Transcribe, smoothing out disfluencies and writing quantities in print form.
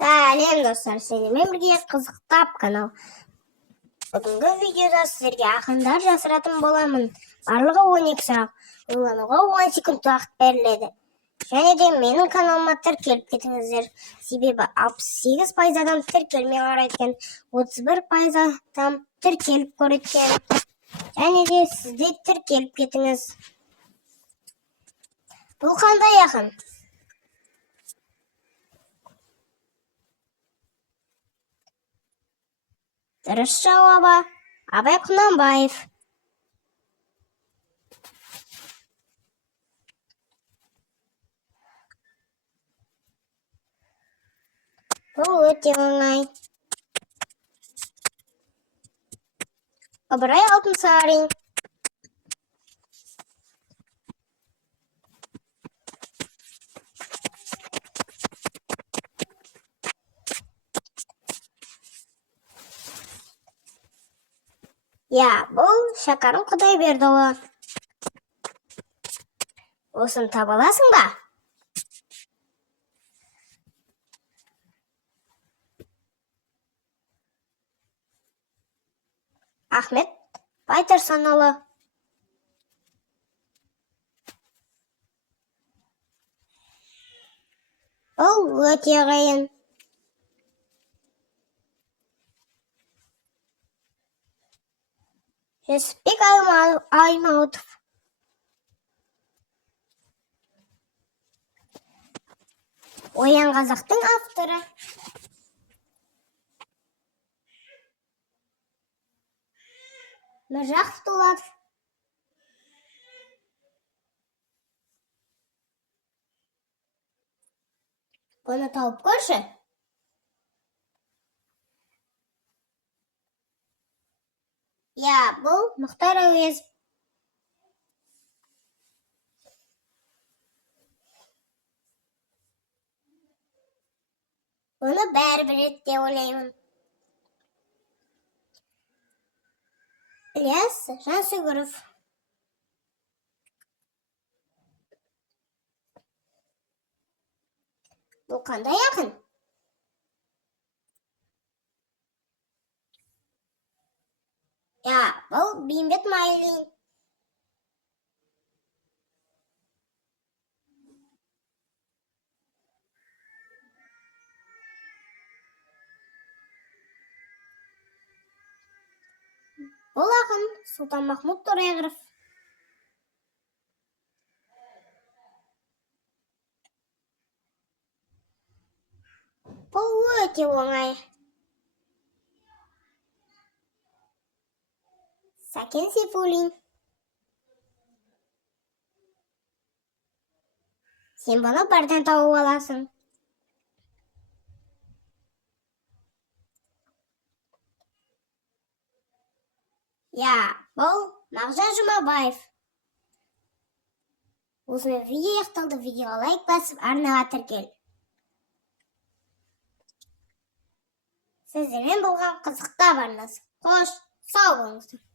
Сәлем достар, сенімен бірге қызықтап канал. Бүгінгі видеода сіздерге ақындар жасыратын боламын. Барлығы 12 сұрақ. Ойлануға 10 секунд уақыт беріледі. Және де менің каналыма тіркеліп кетіңіздер. Себебі 68% адам тіркелмей қарайтын, 31% адам тіркеліп көретін. Және де сізде тіркеліп кетіңіз. Бұл қандай ақын? Дұрыс жауабы Абай Құнанбаев. Бұл өте оңай. Ыбырай Алтынсарин. Бұл Шәкәрім Құдайбердіұлы. Осын таба аласың ба? Ахмет Байтұрсынұлы. Бұл өте қиын. Жүсіпбек Аймауытов. Оян қазақтың авторы. Міржақып Дулатов. Бұны тауып көрші. Бұл Мұхтар Әуезов. Бұны бәрібір ретте ойлаймын. Ілияс Жансүгіров. Бұл қандай ақын? Бұл Бейімбет Майлин. Бұл ақын Сұлтанмахмұт Торайғыров. Бұл өте оңай. Сәкен Сейфуллин. Сен бұны бірден тауып аласың. Бұл Мағжан Жұмабаев. Осымен видео аяқталды. Видеоға лайк басып, арнаға тіркел. Сіздермен болған қызықта барыңыз. Қош, сау болыңыздар.